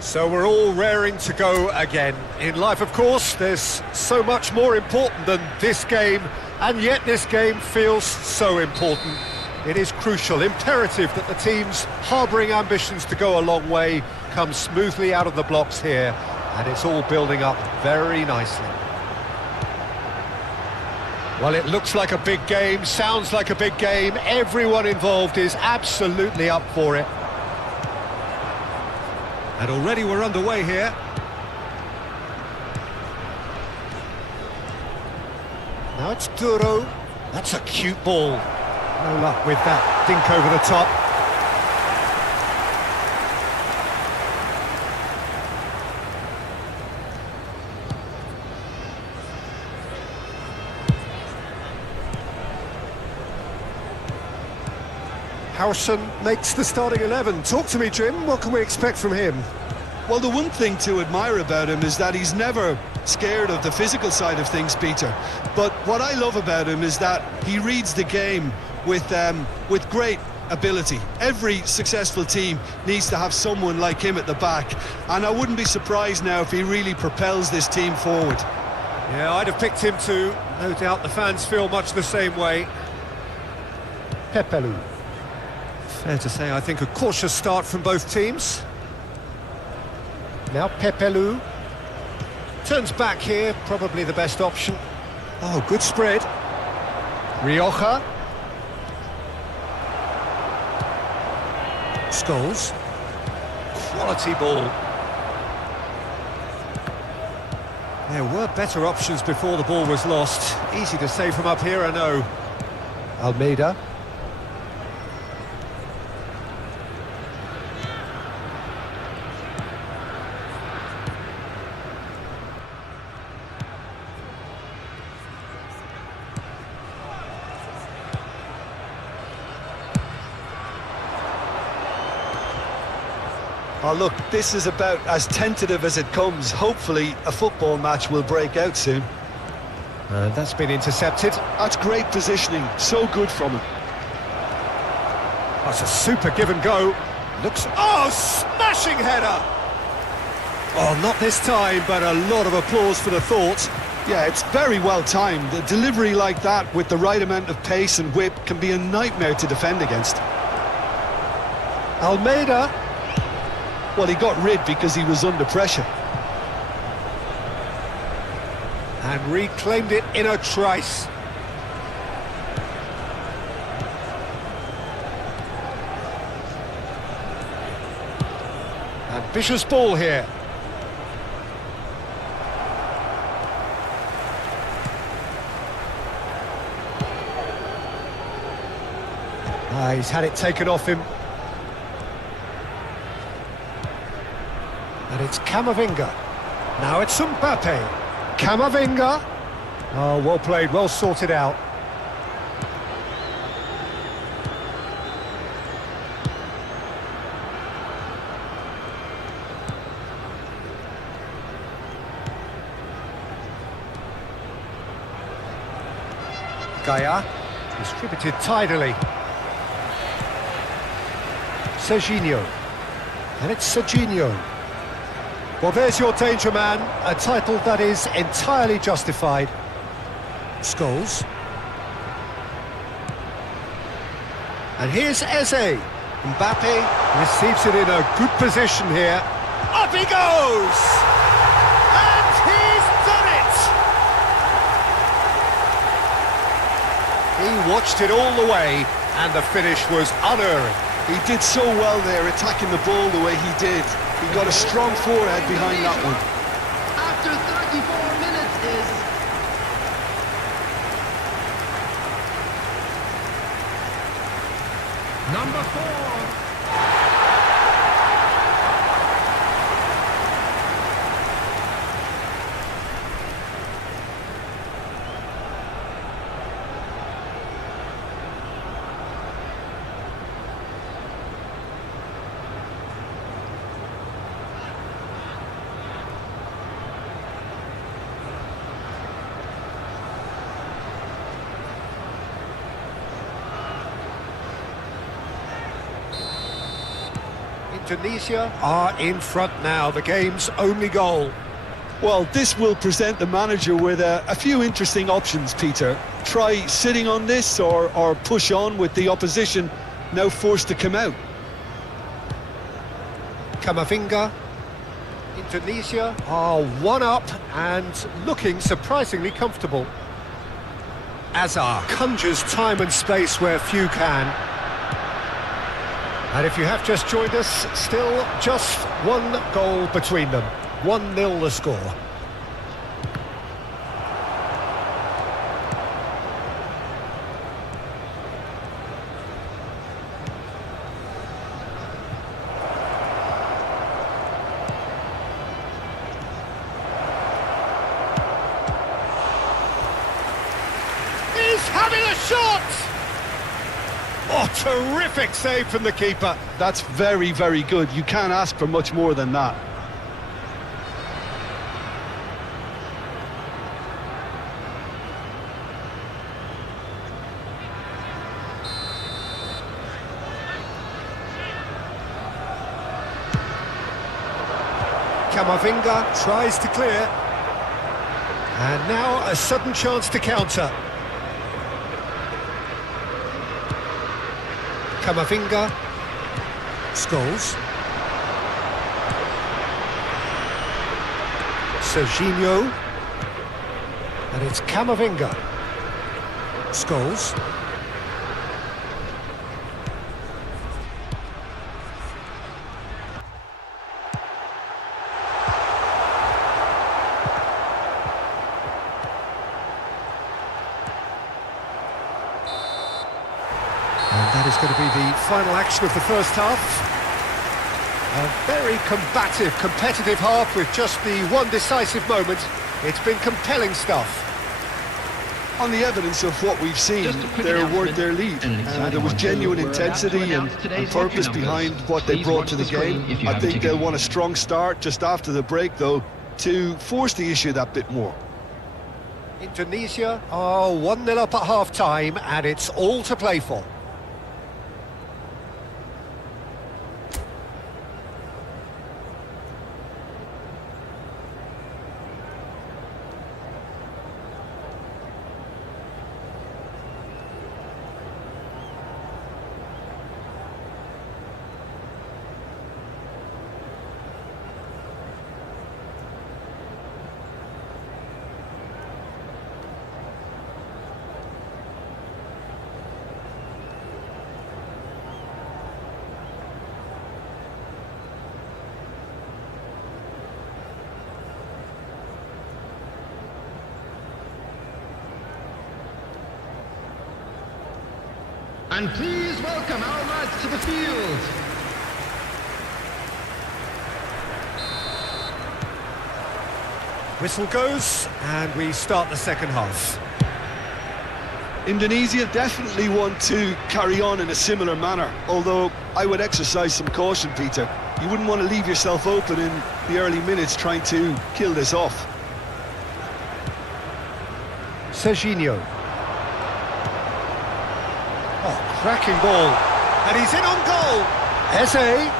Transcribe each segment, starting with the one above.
So we're all raring to go again. In life, of course, there's so much more important than this game, and yet this game feels so important. It is crucial, imperative that the teams harbouring ambitions to go a long way come smoothly out of the blocks here, and it's all building up very nicely. Well, it looks like a big game, sounds like a big game. Everyone involved is absolutely up for it. And already we're underway here. Now it's Duro. That's a cute ball. No luck with that dink over the top. Howson makes the starting 11. Talk to me, Jim. What can we expect from him? Well, the one thing to admire about him is that he's never scared of the physical side of things, Peter. But what I love about him is that he reads the game with great ability. Every successful team needs to have someone like him at the back, and I wouldn't be surprised now if he really propels this team forward. Yeah, I'd have picked him too. No doubt the fans feel much the same way. Pepelu. Fair to say, I think a cautious start from both teams. Now Pepelu. Turns back here, probably the best option. Oh, good spread. Rioja. Scholes. Quality ball. There were better options before the ball was lost. Easy to say from up here, I know. Almeida. Oh, look, this is about as tentative as it comes. Hopefully, a football match will break out soon. And that's been intercepted. That's great positioning. So good from him. That's a super give and go. Looks... Oh, smashing header! Oh, not this time, but a lot of applause for the thought. Yeah, it's very well timed. A delivery like that with the right amount of pace and whip can be a nightmare to defend against. Almeida. Well, he got rid because he was under pressure. And reclaimed it in a trice. Ambitious ball here. He's had it taken off him. it's Camavinga. Now it's Mbappe. Camavinga. Oh, well played, well sorted out. Gaia, distributed tidily. Serginho, and it's Serginho. Well, there's your danger man, a title that is entirely justified. Scholes. And here's Eze. Mbappe receives it in a good position here. Up he goes! And he's done it! He watched it all the way, and the finish was unerring. He did so well there, attacking the ball the way he did. He got a strong forehead behind that one. After 34 minutes is number 4. Tunisia are in front now, the game's only goal. Well, this will present the manager with a few interesting options, Peter. Try sitting on this or push on with the opposition now forced to come out. Camavinga. Indonesia are one up and looking surprisingly comfortable. Azar conjures time and space where few can. And if you have just joined us, still just one goal between them. 1-0 the score. He's having a shot! Oh, terrific save from the keeper. That's very, very good. You can't ask for much more than that. Camavinga tries to clear. And now a sudden chance to counter. Camavinga. Scholes. Serginho. And it's Camavinga. Scholes. And that is going to be the final action of the first half. A very combative, competitive half with just the one decisive moment. It's been compelling stuff. On the evidence of what we've seen, they're worth their lead. There was genuine intensity and purpose behind what they brought to the game. I think they'll want a strong start just after the break, though, to force the issue that bit more. Indonesia are 1-0 up at half-time, and it's all to play for. And please welcome our lads to the field. Whistle goes, and we start the second half. Indonesia definitely want to carry on in a similar manner, although I would exercise some caution, Peter. You wouldn't want to leave yourself open in the early minutes trying to kill this off. Serginho. Oh, cracking ball. And he's in on goal. Eze.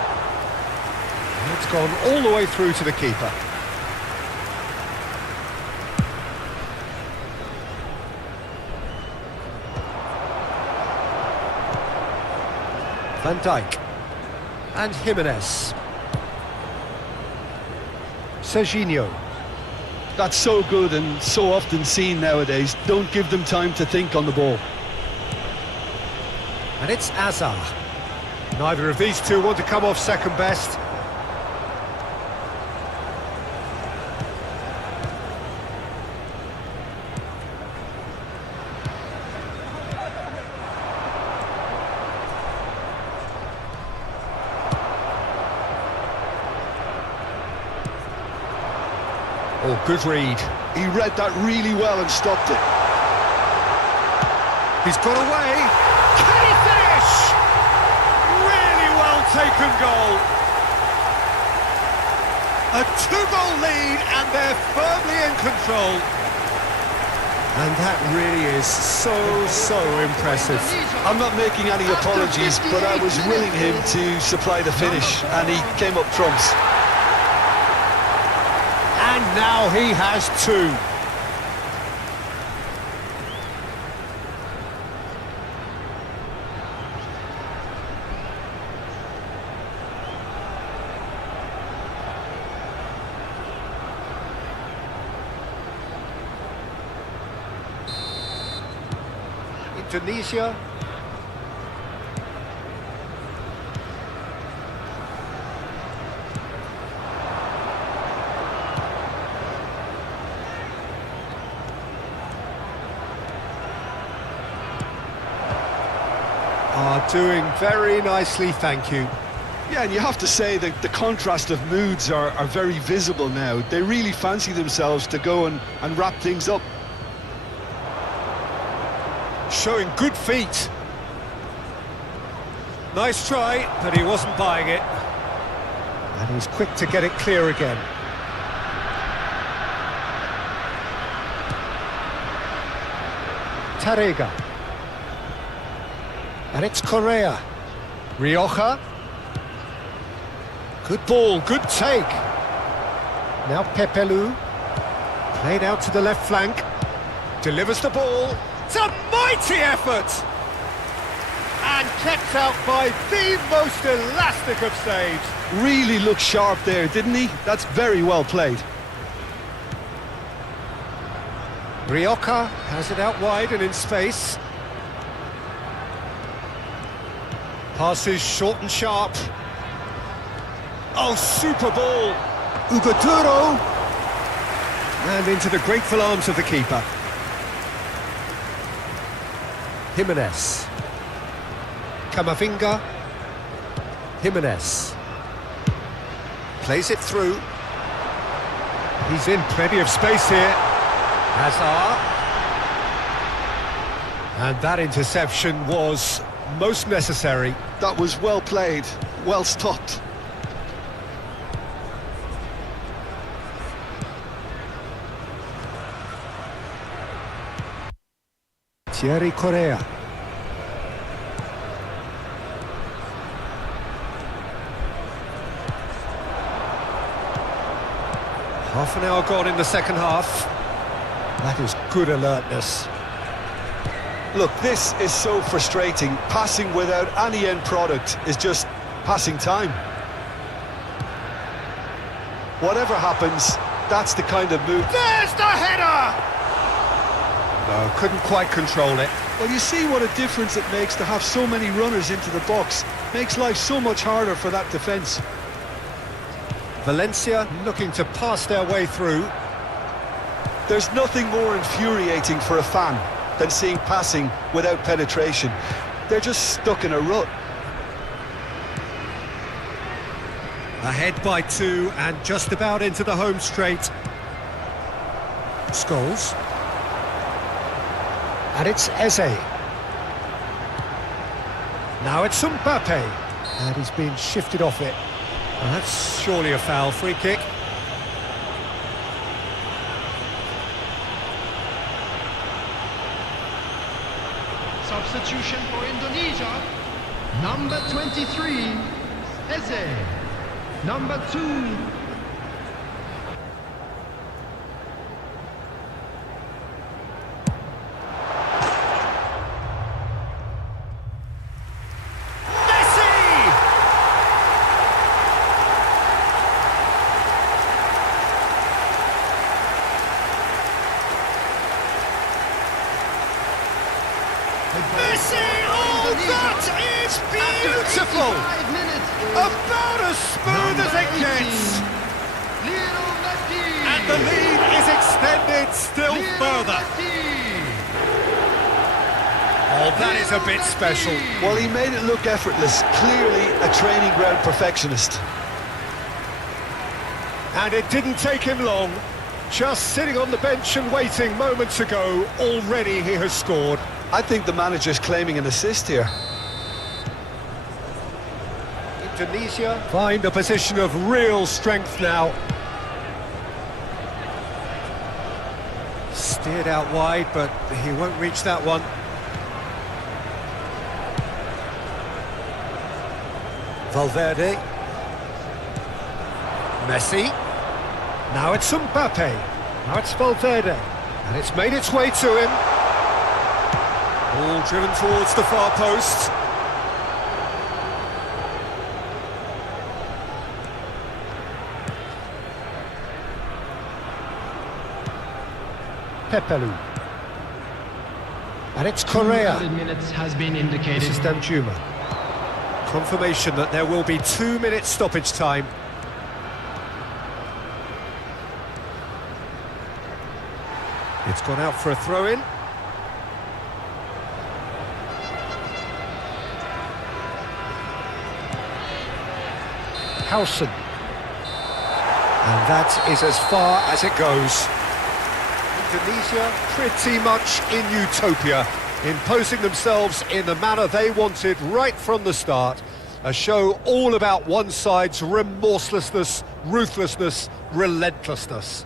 It's gone all the way through to the keeper. Van Dijk and Jimenez. Serginho. That's so good and so often seen nowadays. Don't give them time to think on the ball. And it's Azar. Neither of these two want to come off second best. Oh, good read. He read that really well and stopped it. He's got away. Can he finish? Really well taken goal. A two-goal lead and they're firmly in control. And that really is so impressive. I'm not making any apologies, but I was willing him to supply the finish, and he came up trumps. And now he has two. Indonesia. Are doing very nicely, thank you. Yeah, and you have to say that the contrast of moods are very visible now. They really fancy themselves to go and wrap things up. Showing good feet. Nice try, but he wasn't buying it. And he's quick to get it clear again. Tarega. And it's Correa. Rioja. Good ball, good take. Now Pepelu. Played out to the left flank. Delivers the ball. It's a mighty effort! And kept out by the most elastic of saves. Really looked sharp there, didn't he? That's very well played. Rioja has it out wide and in space. Passes short and sharp. Oh, super ball! Ugaturo! And into the grateful arms of the keeper. Jimenez. Camavinga. Jimenez. Plays it through. He's in plenty of space here. Hazard. And that interception was most necessary. That was well played, well stopped. Thierry Correa. Half an hour gone in the second half. That is good alertness. Look, this is so frustrating. Passing without any end product is just passing time. Whatever happens, that's the kind of move. There's the header! No, couldn't quite control it. Well, you see what a difference it makes to have so many runners into the box. Makes life so much harder for that defence. Valencia looking to pass their way through. There's nothing more infuriating for a fan than seeing passing without penetration. They're just stuck in a rut. Ahead by two and just about into the home straight. Scholes. And it's Eze. Now it's Mbappe. And he's been shifted off it. And that's surely a foul. Free kick. Substitution for Indonesia. Number 23, Eze. Number 2, Messi! Oh, that is beautiful! About as smooth as it gets! And the lead is extended still further. Oh, that is a bit special. Well, he made it look effortless. Clearly a training ground perfectionist. And it didn't take him long. Just sitting on the bench and waiting moments ago, already he has scored. I think the manager's claiming an assist here. Indonesia find a position of real strength now. Steered out wide, but he won't reach that one. Valverde. Messi. Now it's Mbappe. Now it's Valverde. And it's made its way to him. Ball driven towards the far post. Pepelu. And it's Correa. minutes has been indicated. This is Danjuma. Confirmation that there will be 2 minutes stoppage time. It's gone out for a throw-in. Howson. And that is as far as it goes. Indonesia pretty much in utopia, imposing themselves in the manner they wanted right from the start. A show all about one side's remorselessness, ruthlessness, relentlessness.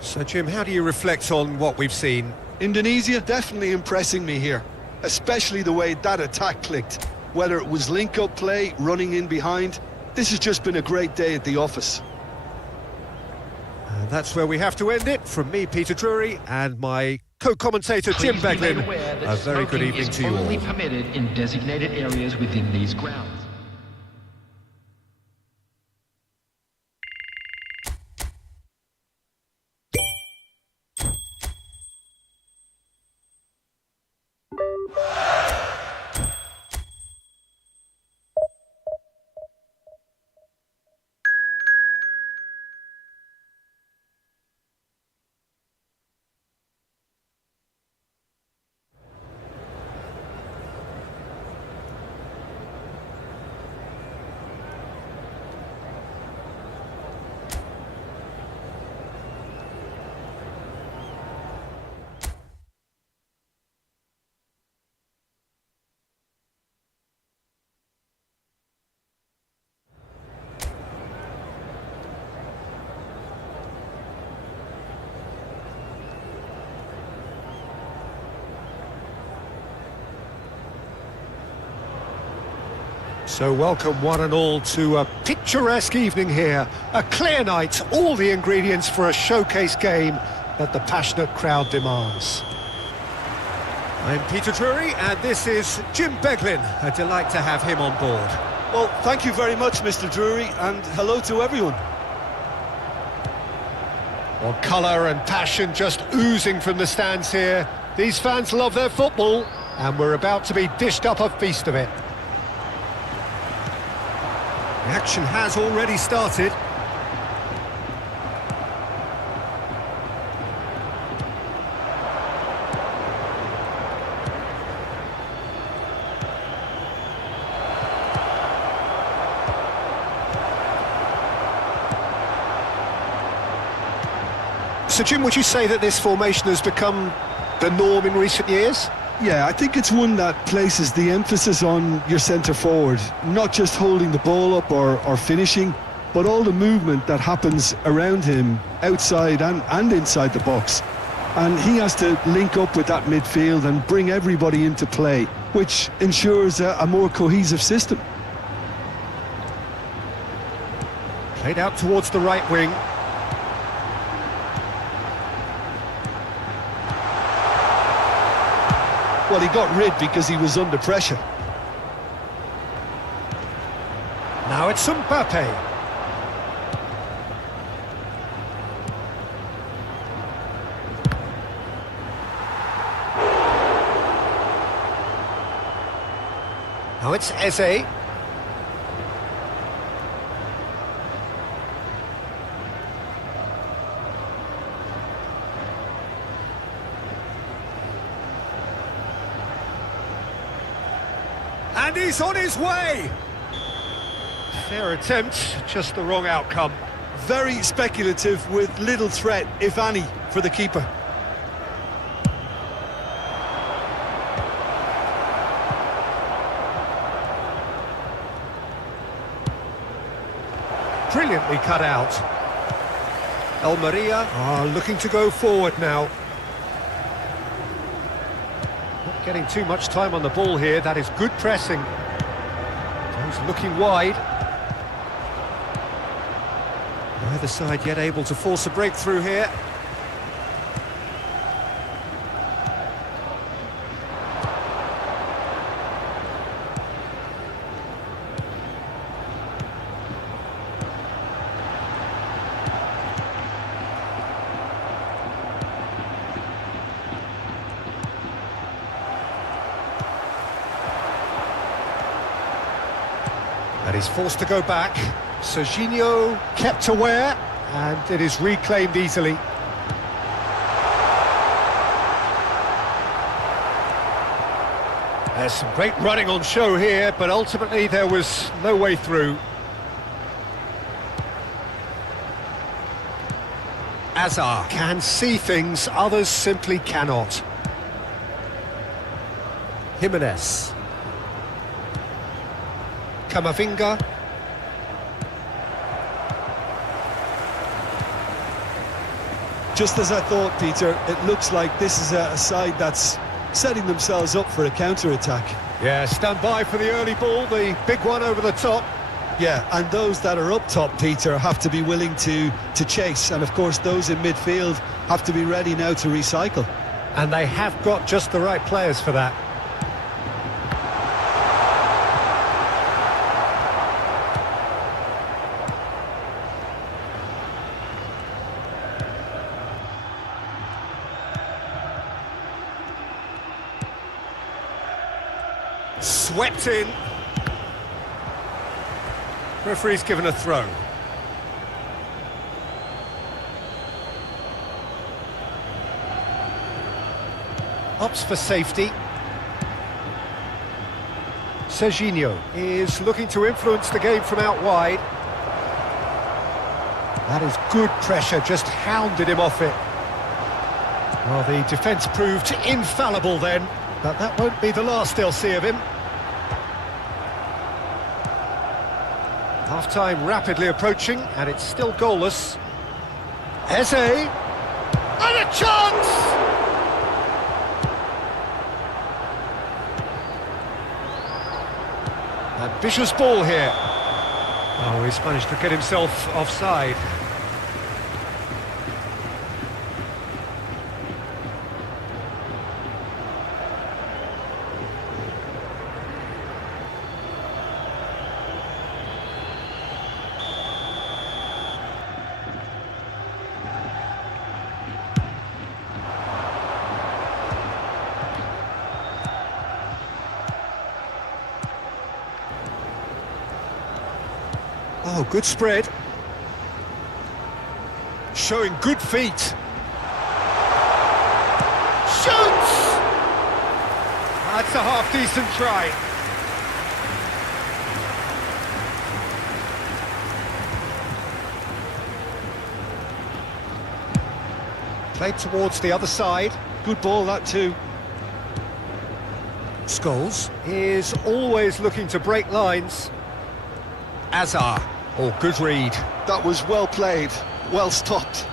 So, Jim, how do you reflect on what we've seen? Indonesia definitely impressing me here, especially the way that attack clicked. Whether it was link-up play, running in behind, this has just been a great day at the office. And that's where we have to end it. From me, Peter Drury, and my co-commentator, Jim Beglin. A very good evening to you all. Only permitted in designated areas within these grounds. So welcome one and all to a picturesque evening here. A clear night, all the ingredients for a showcase game that the passionate crowd demands. I'm Peter Drury and this is Jim Beglin. A delight to have him on board. Well, thank you very much, Mr. Drury, and hello to everyone. Well, colour and passion just oozing from the stands here. These fans love their football and we're about to be dished up a feast of it. The action has already started. So, Jim, would you say that this formation has become the norm in recent years? Yeah, I think it's one that places the emphasis on your centre forward, not just holding the ball up or finishing, but all the movement that happens around him, outside and inside the box. And he has to link up with that midfield and bring everybody into play, which ensures a more cohesive system. Played out towards the right wing. Well, he got rid because he was under pressure. Now it's Mbappe. Now it's Eze. And he's on his way! Fair attempt, just the wrong outcome. Very speculative with little threat, if any, for the keeper. Brilliantly cut out. El Maria are looking to go forward now. Not getting too much time on the ball here, that is good pressing. He's looking wide. Neither side yet able to force a breakthrough here. And he's forced to go back. Serginho kept aware, and it is reclaimed easily. There's some great running on show here, but ultimately there was no way through. Azar can see things others simply cannot. Jimenez. Camavinga. Just as I thought, Peter, it looks like this is a side that's setting themselves up for a counter-attack. Yeah, stand by for the early ball, the big one over the top. Yeah, and those that are up top, Peter, have to be willing to chase. And, of course, those in midfield have to be ready now to recycle. And they have got just the right players for that. Swept in. Referee's given a throw. Opts for safety. Serginho is looking to influence the game from out wide. That is good pressure, just hounded him off it. Well, the defence proved infallible then, but that won't be the last they'll see of him. Half-time rapidly approaching, and it's still goalless. Eze, and a chance! Ambitious ball here. Oh, he's managed to get himself offside. Oh, good spread. Showing good feet. Shoots! That's a half-decent try. Played towards the other side. Good ball, that too. Scholes is always looking to break lines. Azar. Oh, good read. That was well played, well stopped.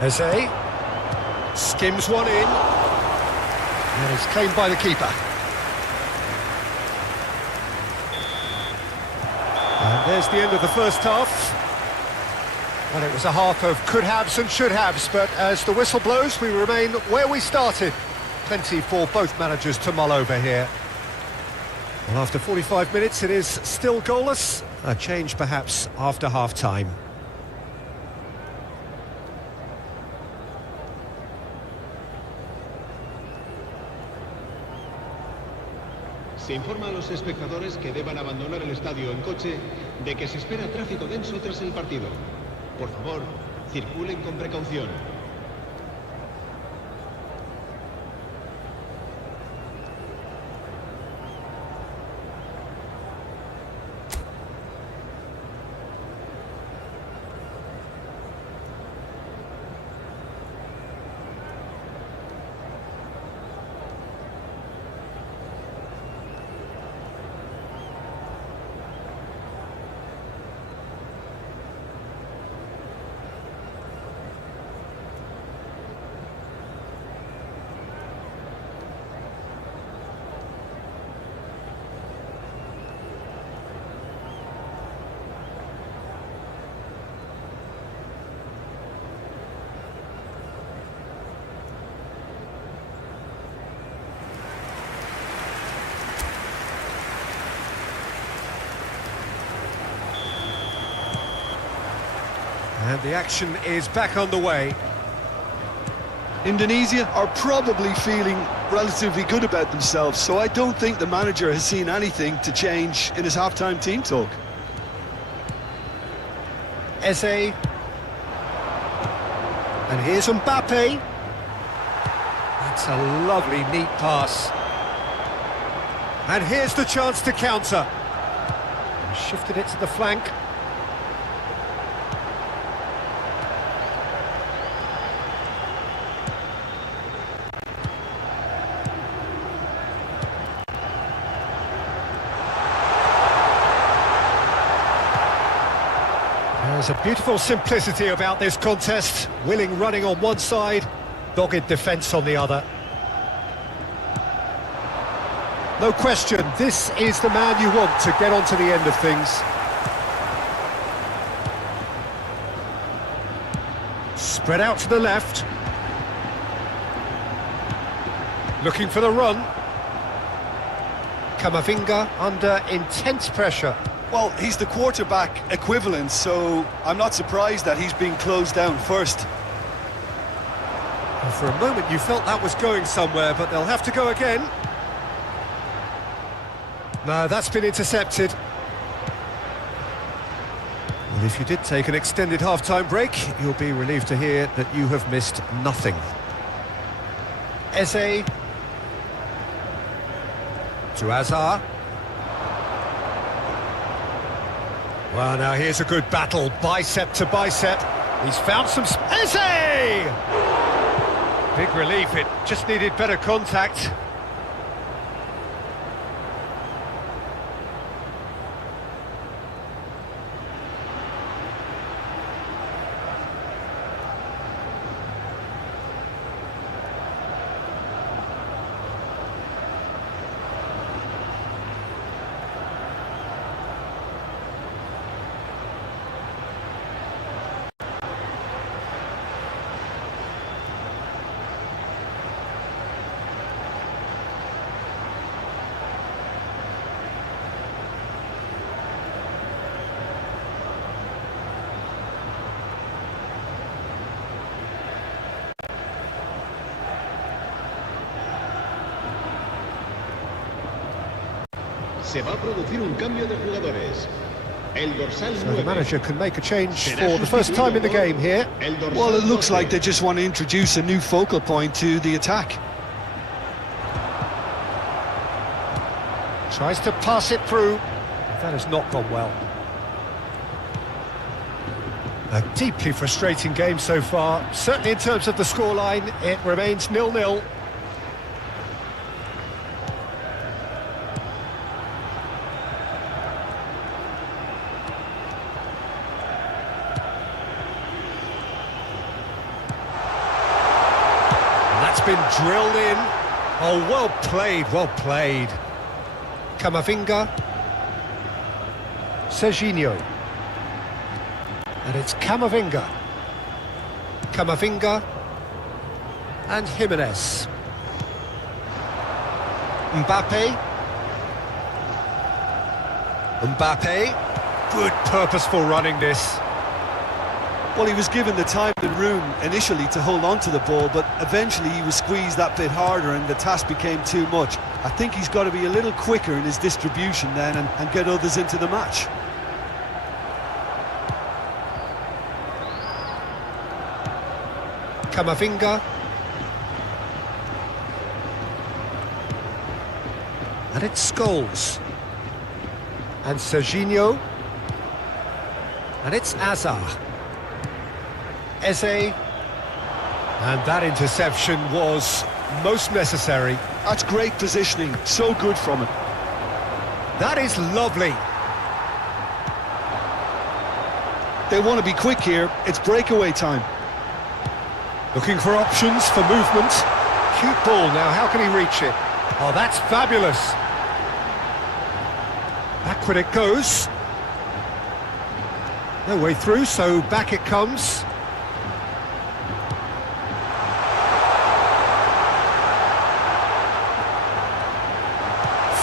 Eze skims one in, and it's claimed by the keeper. And there's the end of the first half. Well, it was a half of could-haves and should-haves, but as the whistle blows, we remain where we started. Plenty for both managers to mull over here. Well, after 45 minutes, it is still goalless. A change, perhaps, after half-time. Se informa a los espectadores que deban abandonar el estadio en coche de que se espera tráfico denso tras el partido. Por favor, circulen con precaución. And the action is back on the way. Indonesia are probably feeling relatively good about themselves, so I don't think the manager has seen anything to change in his half-time team talk. Eze. And here's Mbappe. That's a lovely, neat pass. And here's the chance to counter. Shifted it to the flank. There's a beautiful simplicity about this contest. Willing running on one side, dogged defence on the other. No question, this is the man you want to get on to the end of things. Spread out to the left. Looking for the run. Camavinga under intense pressure. Well, he's the quarterback equivalent, so I'm not surprised that he's being closed down first. And for a moment you felt that was going somewhere, but they'll have to go again. No, that's been intercepted. Well, if you did take an extended half-time break, you'll be relieved to hear that you have missed nothing. Eze. To Azar. Well, now here's a good battle, bicep to bicep. He's found some... Eze! Big relief, it just needed better contact. Se va a producir un cambio de jugadores. El dorsal So the 9. manager can make a change for the first time in the game here. El dorsal Well, it looks 12. like they just want to introduce a new focal point to the attack. Tries to pass it through. That has not gone well. A deeply frustrating game so far. Certainly in terms of the scoreline, it remains 0-0. That's been drilled in. Oh, well played, well played. Camavinga. Serginho. And it's Camavinga. Camavinga. And Jimenez. Mbappe. Mbappe. Good purposeful running this. Well, he was given the time and room initially to hold on to the ball, but eventually he was squeezed that bit harder and the task became too much. I think he's got to be a little quicker in his distribution then and get others into the match. Camavinga. And it's Scholes. And Serginho. And it's Azar. Eze. And that interception was most necessary. That's great positioning, so good from him. That is lovely. They want to be quick here, it's breakaway time. Looking for options for movement. Cute ball now, how can he reach it? Oh, that's fabulous. Backward it goes. No way through, so back it comes.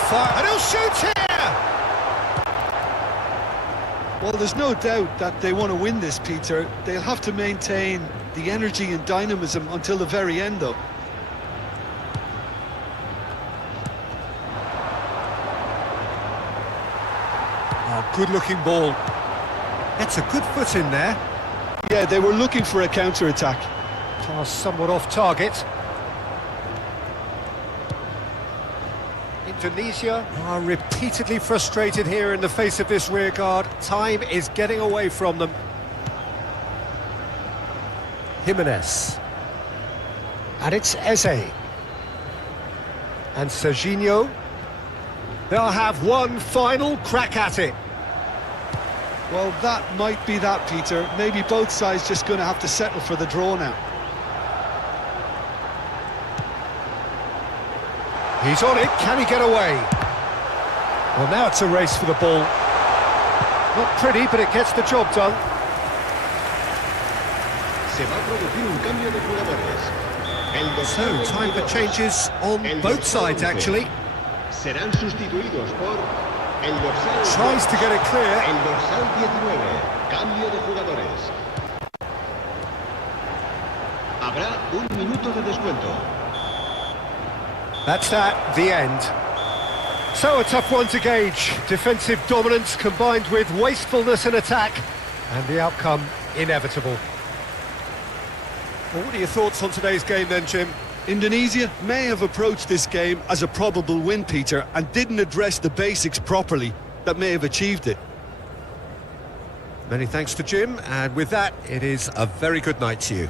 Fire, and he'll shoot here! Well, there's no doubt that they want to win this, Peter. They'll have to maintain the energy and dynamism until the very end, though. Oh, good-looking ball. Gets a good foot in there. Yeah, they were looking for a counter-attack. Pass somewhat off target. Indonesia are repeatedly frustrated here in the face of this rearguard. Time is getting away from them. Jimenez. And it's Eze. And Serginho. They'll have one final crack at it. Well, that might be that, Peter. Maybe both sides just going to have to settle for the draw now. He's on it, can he get away? Well, now it's a race for the ball. Not pretty, but it gets the job done. Se va a producir un cambio de jugadores. So, time for changes on both sides, actually. Serán sustituidos por el dorsal. Tries to get it clear. El dorsal 19. Cambio de jugadores. Habrá un minuto de descuento. That's that, the end. So a tough one to gauge. Defensive dominance combined with wastefulness in attack, and the outcome inevitable. Well, what are your thoughts on today's game then, Jim? Indonesia may have approached this game as a probable win, Peter, and didn't address the basics properly that may have achieved it. Many thanks to Jim, and with that, it is a very good night to you.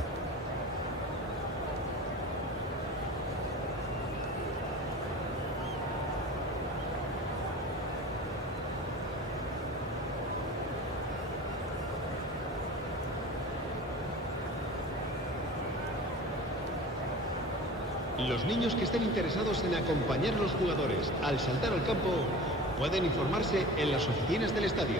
Los niños que estén interesados en acompañar a los jugadores al saltar al campo pueden informarse en las oficinas del estadio.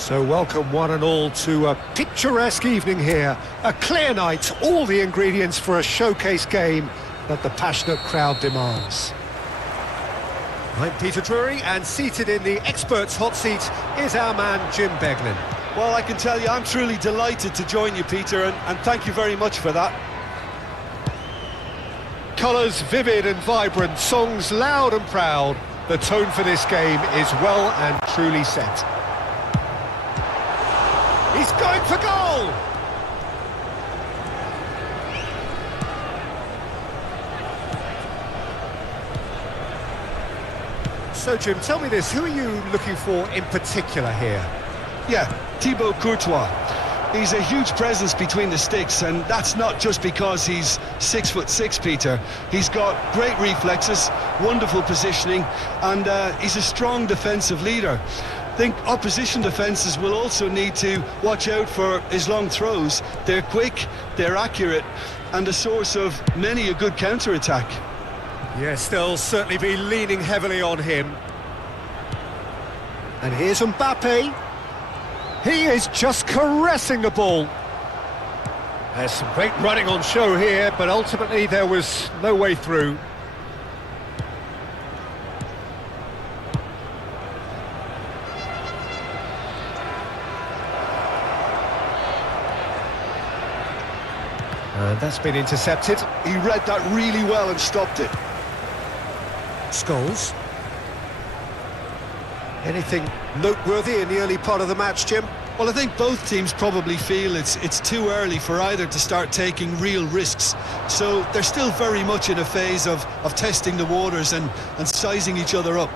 So welcome one and all to a picturesque evening here. A clear night, all the ingredients for a showcase game that the passionate crowd demands. I'm Peter Drury, and seated in the experts' hot seat is our man Jim Beglin. Well, I can tell you I'm truly delighted to join you, Peter, and thank you very much for that. Colours vivid and vibrant, songs loud and proud. The tone for this game is well and truly set. He's going for goal! So, Jim, tell me this, who are you looking for in particular here? Yeah, Thibaut Courtois. He's a huge presence between the sticks, and that's not just because he's 6'6", Peter. He's got great reflexes, wonderful positioning, and he's a strong defensive leader. I think opposition defences will also need to watch out for his long throws. They're quick, they're accurate, and a source of many a good counter-attack. Yes, they'll certainly be leaning heavily on him. And here's Mbappe. He is just caressing the ball. There's some great running on show here, but ultimately there was no way through. And that's been intercepted. He read that really well and stopped it. Scholes. Anything noteworthy in the early part of the match, Jim? Well, I think both teams probably feel it's too early for either to start taking real risks. So they're still very much in a phase of testing the waters and sizing each other up.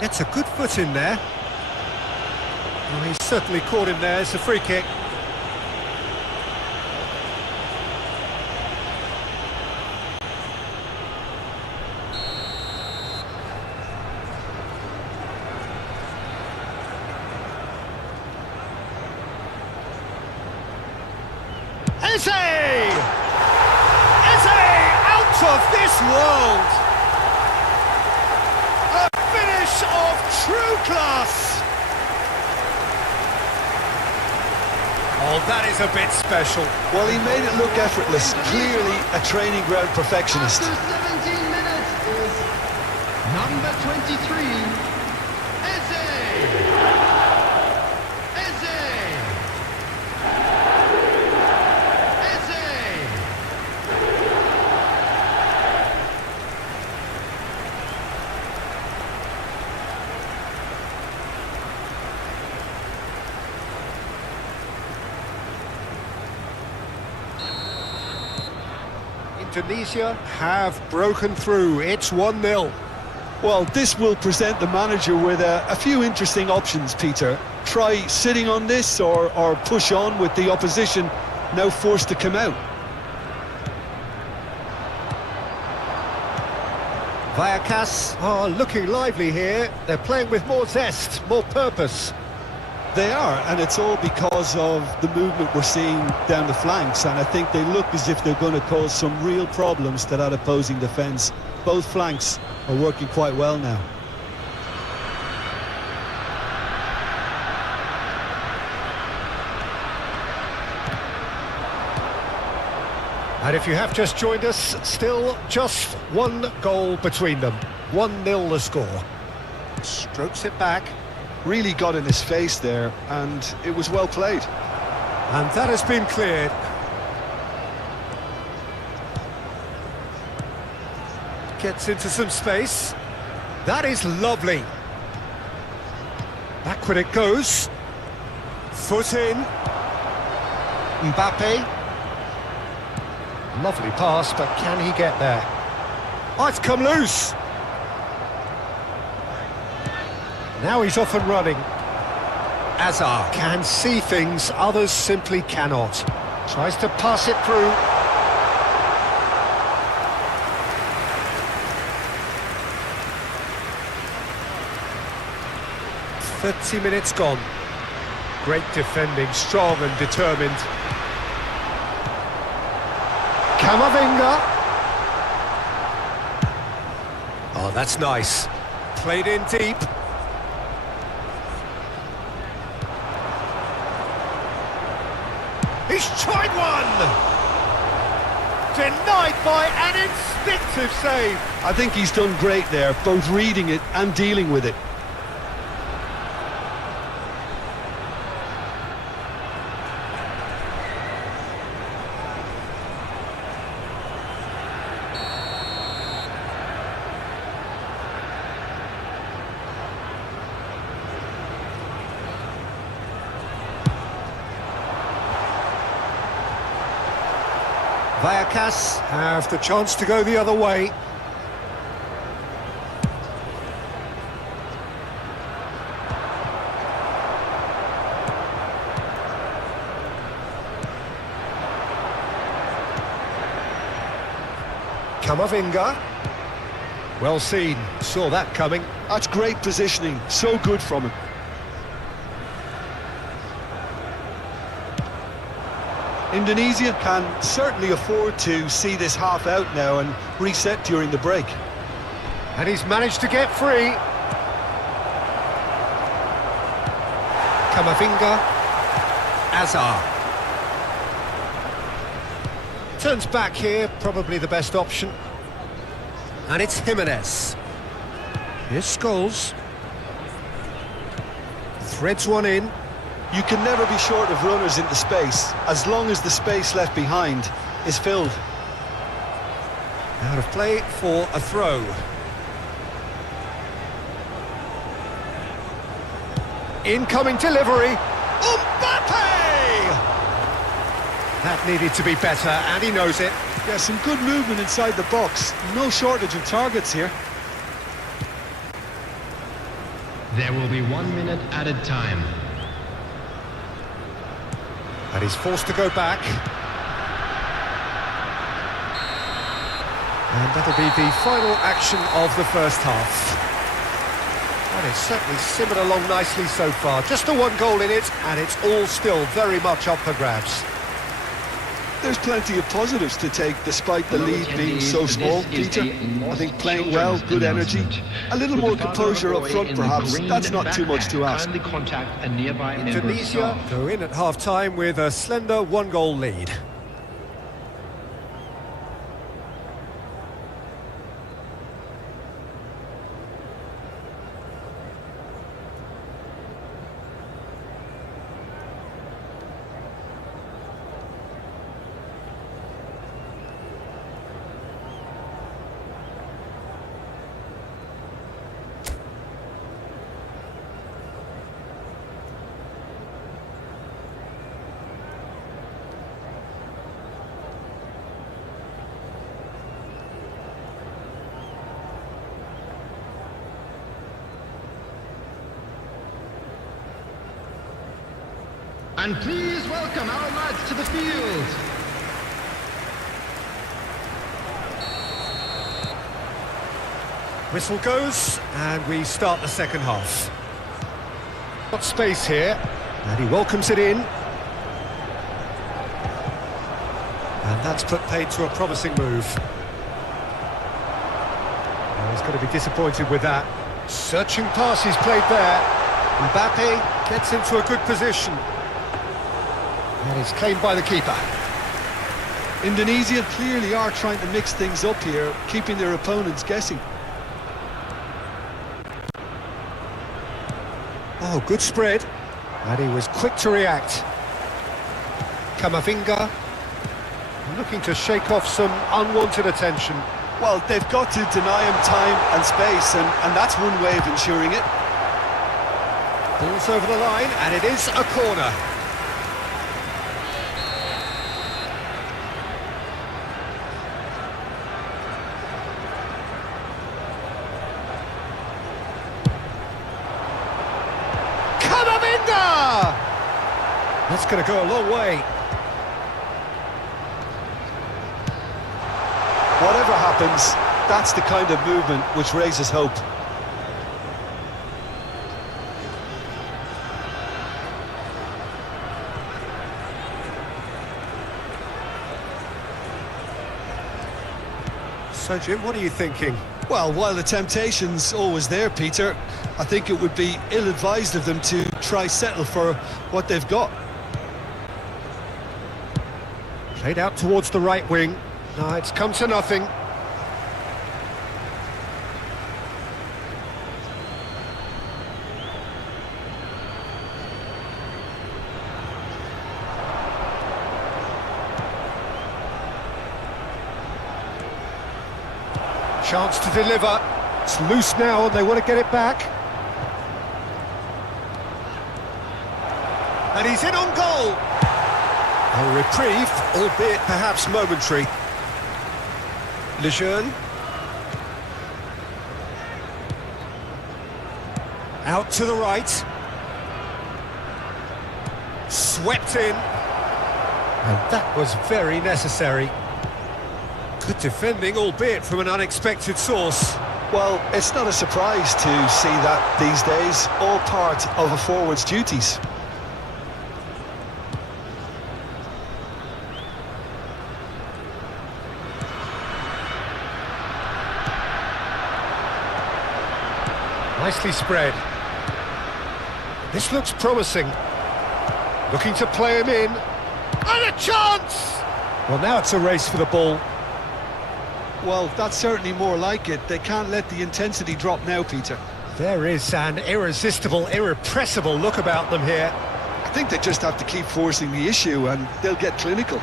It's a good foot in there. Well, he's certainly caught him there. It's a free kick. Eze! Out of this world! A finish of true class! Oh, that is a bit special. Well, he made it look effortless. Clearly a training ground perfectionist. After 17 minutes is number 23, Eze. Tunisia have broken through. It's 1-0. Well, this will present the manager with a few interesting options, Peter. Try sitting on this or push on with the opposition now forced to come out. Vallecas are looking lively here. They're playing with more zest, more purpose. They are, and it's all because of the movement we're seeing down the flanks, and I think they look as if they're going to cause some real problems to that opposing defence. Both flanks are working quite well now. And if you have just joined us, still just one goal between them. 1-0 the score. Strokes it back. Really got in his face there, and it was well played. And that has been cleared. Gets into some space. That is lovely. Backward it goes. Foot in. Mbappe. Lovely pass, but can he get there? Oh, it's come loose. Now he's off and running. Azar can see things others simply cannot. Tries to pass it through. "30 minutes gone." Great defending, strong and determined. Camavinga. Oh, that's nice. Played in deep. He's tried one! Denied by an instinctive save. I think he's done great there, both reading it and dealing with it. Vallecas have the chance to go the other way. Camavinga. Well seen, saw that coming. That's great positioning, so good from him. Indonesia can certainly afford to see this half out now and reset during the break. And he's managed to get free. Camavinga. Azar. Turns back here, probably the best option. And it's Jimenez. Here's Scholes. Threads one in. You can never be short of runners into space, as long as the space left behind is filled. Out of play for a throw. Incoming delivery. Mbappe! That needed to be better, and he knows it. Yeah, some good movement inside the box. No shortage of targets here. There will be 1 minute added time. And he's forced to go back. And that'll be the final action of the first half. And it's certainly simmered along nicely so far. Just the one goal in it, and it's all still very much up for grabs. There's plenty of positives to take despite the lead being so small, Peter. I think playing well, good energy, a little more composure up front perhaps, that's not too much to ask. Indonesia go in at half-time with a slender one-goal lead. And please welcome our lads to the field. Whistle goes, and we start the second half. Got space here, and he welcomes it in. And that's put paid to a promising move. Oh, he's going to be disappointed with that. Searching pass he's played there. Mbappe gets into a good position. And it's claimed by the keeper. Indonesia clearly are trying to mix things up here, keeping their opponents guessing. Oh, good spread. And he was quick to react. Camavinga looking to shake off some unwanted attention. Well, they've got to deny him time and space, and that's one way of ensuring it. Ball's over the line, and it is a corner. That's going to go a long way. Whatever happens, that's the kind of movement which raises hope. So, Jim, what are you thinking? Well, while the temptation's always there, Peter, I think it would be ill-advised of them to try settle for what they've got. Played out towards the right wing. No, it's come to nothing. Chance to deliver. It's loose now and they want to get it back. And he's in on goal. A reprieve, albeit perhaps momentary. Lejeune. Out to the right. Swept in. And that was very necessary. Good defending, albeit from an unexpected source. Well, it's not a surprise to see that these days, all part of a forward's duties. Nicely spread. This looks promising. Looking to play him in. And a chance! Well, now it's a race for the ball. Well, that's certainly more like it. They can't let the intensity drop now, Peter. There is an irresistible, irrepressible look about them here. I think they just have to keep forcing the issue and they'll get clinical.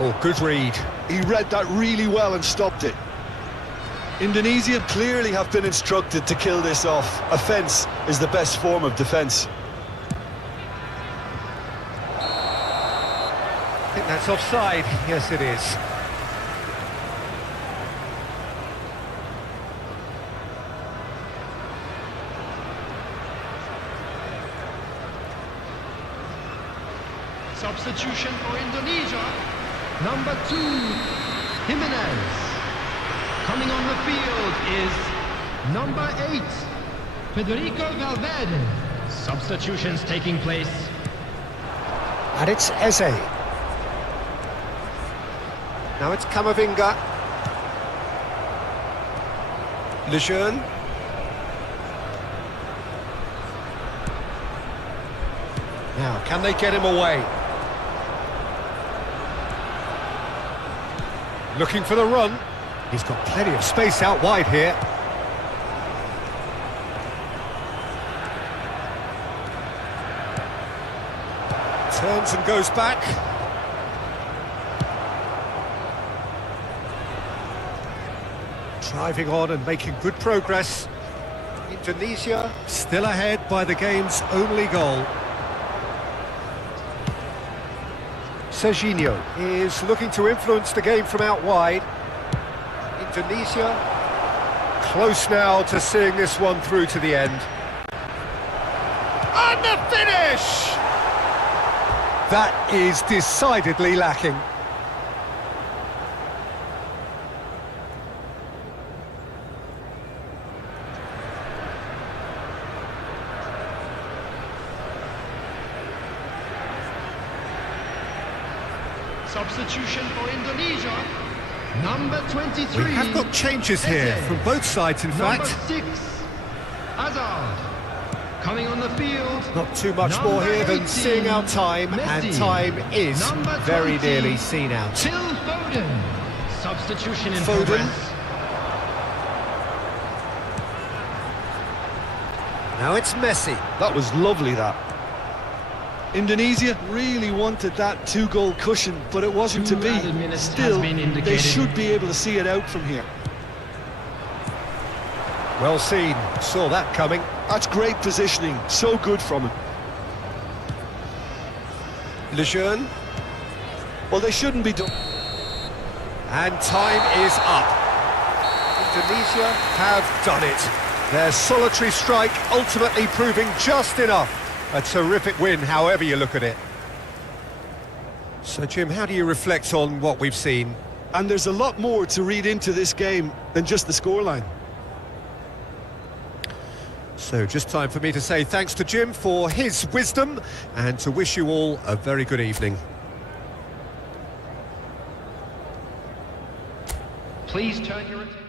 Oh, good read. He read that really well and stopped it. Indonesia clearly have been instructed to kill this off. Offence is the best form of defence. I think that's offside. Yes, it is. Substitution for Indonesia. Number 2, Jimenez. Coming on the field is number 8, Federico Valverde. Substitutions taking place. And it's Eze. Now it's Camavinga. Lejeune. Now, can they get him away? Looking for the run. He's got plenty of space out wide here. Turns and goes back. Driving on and making good progress. Indonesia still ahead by the game's only goal. Serginho is looking to influence the game from out wide. Indonesia close now to seeing this one through to the end. And the finish! That is decidedly lacking. Substitution for Indonesia. Number 23. We have got changes here from both sides, in fact. Number 6, Hazard. Coming on the field. Not too much Number more here than 18, seeing out time, and Messi. time is Number very 20, nearly seen out. Phil Foden. Substitution in Foden. progress. Now it's Messi. That was lovely, that. Indonesia really wanted that 2-goal cushion, but it wasn't to 2 be. added minutes Still, has been they indicated. should be able to see it out from here. Well seen, saw that coming. That's great positioning, so good from him. Lejeune. Well, they shouldn't be done. And time is up. Indonesia have done it. Their solitary strike ultimately proving just enough. A terrific win, however you look at it. So, Jim, how do you reflect on what we've seen? And there's a lot more to read into this game than just the scoreline. So, just time for me to say thanks to Jim for his wisdom and to wish you all a very good evening. Please turn your attention.